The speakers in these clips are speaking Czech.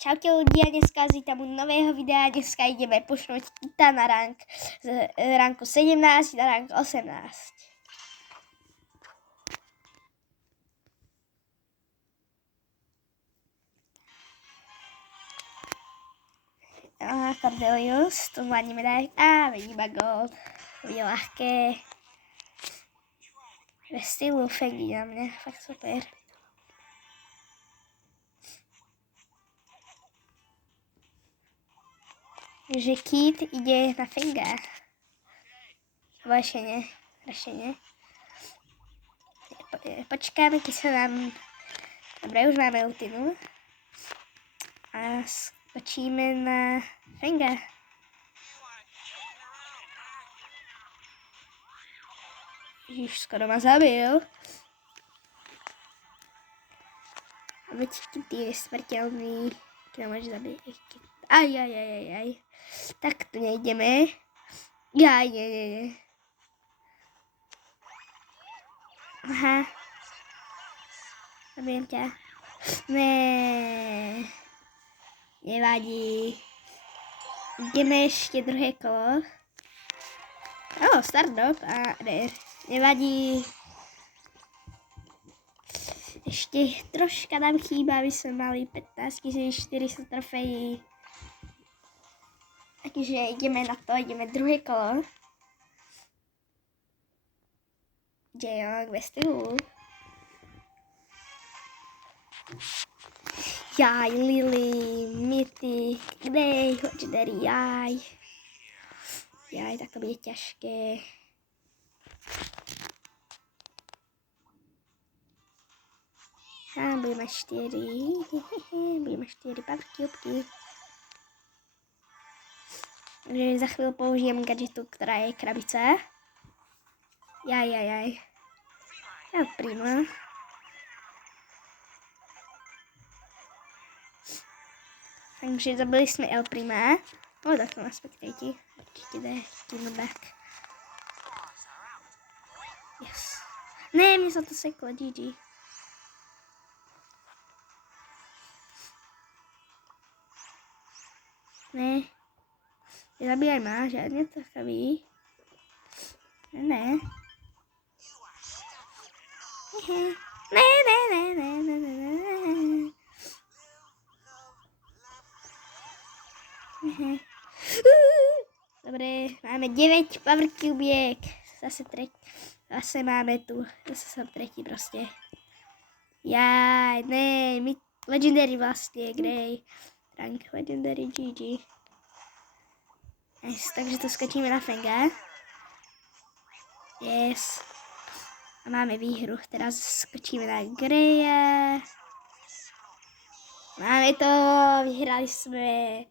Čaute ľudia, dneska vítam u nového videa, dneska ideme pošnúť Kita na rank z ranku 17 na rank 18. Cordelius, to zvládneme dať. Vidím gold. Bude ľahké. Ve stylu Fengi na mňa, fakt super. Že Kit ide na Fenga. Alebo ešte nie. Počkáme, keď sa nám... Dobre, už máme ultinu. A skočíme na Fenga. Ježiš, skoro ma zabil. A veď Kit je smrteľný. Keď môže zabiť. Aj. Tak tu nejdeme. Nie. Aha. Zabijem ťa. Nevadí. Ideme ešte druhé kolo. Stardop. Nevadí. Ešte troška nám chýba, aby sme mali 15 400 trofejí. Takže ideme na to, ideme druhé kolo. Jejok, ve stylu. Jaj, Lily, Mythic, Grey, Legendary, jaj. Jaj, tak to bude ťažké. Budeme 4. Budeme 4 power cubky. Takže za chvíľu použijem gadgetu, ktorá je krabica. Jaj. El Primo. Takže zabili sme El Prima. Tak to na spectate. Určite dá Kino back. Yes. Ne, mne sa to seklo, GG. Ne. Zabíjaj ma, žiadne to chabí. Ne. Dobre, máme 9 power cubiek. Zase máme tu. Zase som tretí proste. Jaj, ne, Legendary vlastne, Grey. Rank Legendary, GG. Yes, takže tu skočíme na Fenga. Yes. A máme výhru. Teraz skočíme na Greya. Máme to. Vyhrali sme.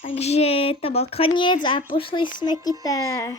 Takže to bol koniec a pošli sme Kita.